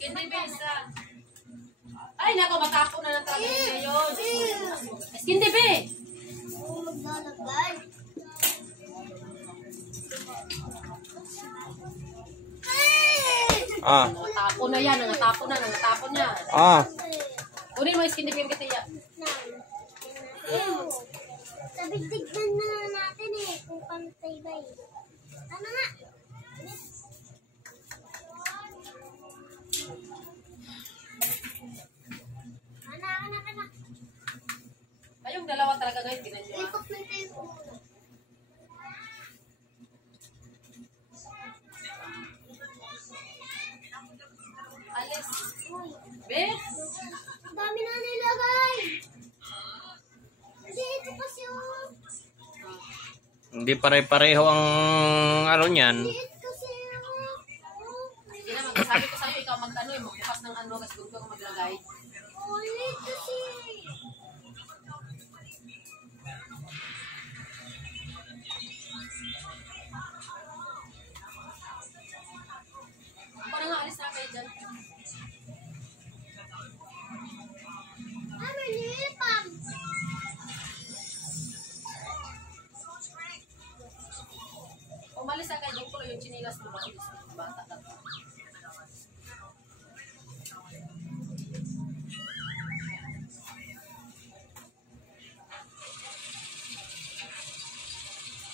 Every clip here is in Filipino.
Skin TV isa. Ay, nako, matapon na ng talaga ngayon. Skin TV! Maglalagay. Nangatapon na yan, nangatapon na. Kunin mo yung skin TV yung kitiya. Sabigdignan na natin eh, kung pantay ba eh. Ano nga? Kana. Kayong dalawa talaga ngayon, ginanyo. Ikot na tayo muna. Alis. Be? Ang dami na nilagay. Dito kasi yung... Hindi pare-pareho ang ano niyan. Dito kasi yung... Hindi naman, sabi ko sa'yo, ikaw magtano eh, magbukas ng ano, kasi gusto ko maglagay. Ulit kasi. Parang nga, alis na kayo dyan. Ano nilipam? Umalis na kayo, yung yung chinilas mo ba? Bata ka pa.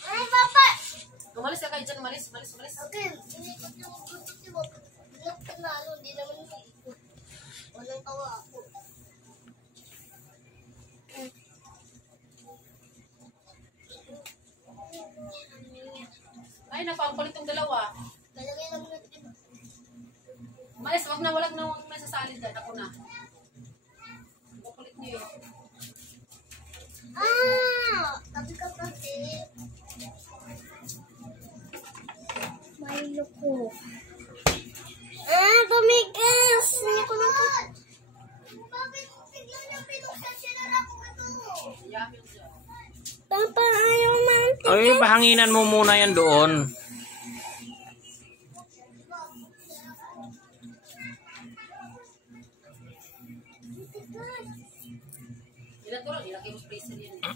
Ay, papa! Umalis na kayo dyan, umalis. Okay, inikot yung bluetooth mo. Block ka na, ano, hindi naman ikot. Walang tawa ako. Ay, naku, ang kulit tong dalawa. Lalagay lang natin. Umalis, wag na sasalid dyan. Ako na. Ang kulit niyo eh. Tabi ka kasi. May loko. Tumigas! Hindi ko na to. Bakit bigla niya pinuksan sinara ko ito? Yamin siya. Papa, ayaw man. Ay, pahanginan mo muna yan doon. Ilan ko lang, ilagay mo freezer yan. Hindi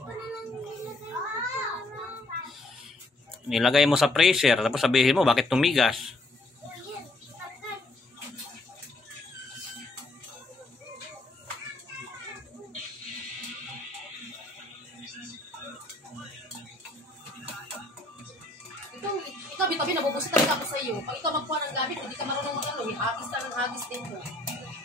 ko na lang nilagay. Nilagay mo sa freezer, tapos sabihin mo bakit tumigas. Ikaw, bitabi, nabubusit talaga ako sa iyo. Pag ikaw magkuha ng gamit, hindi ka marunong mag-ano, hagis din mo.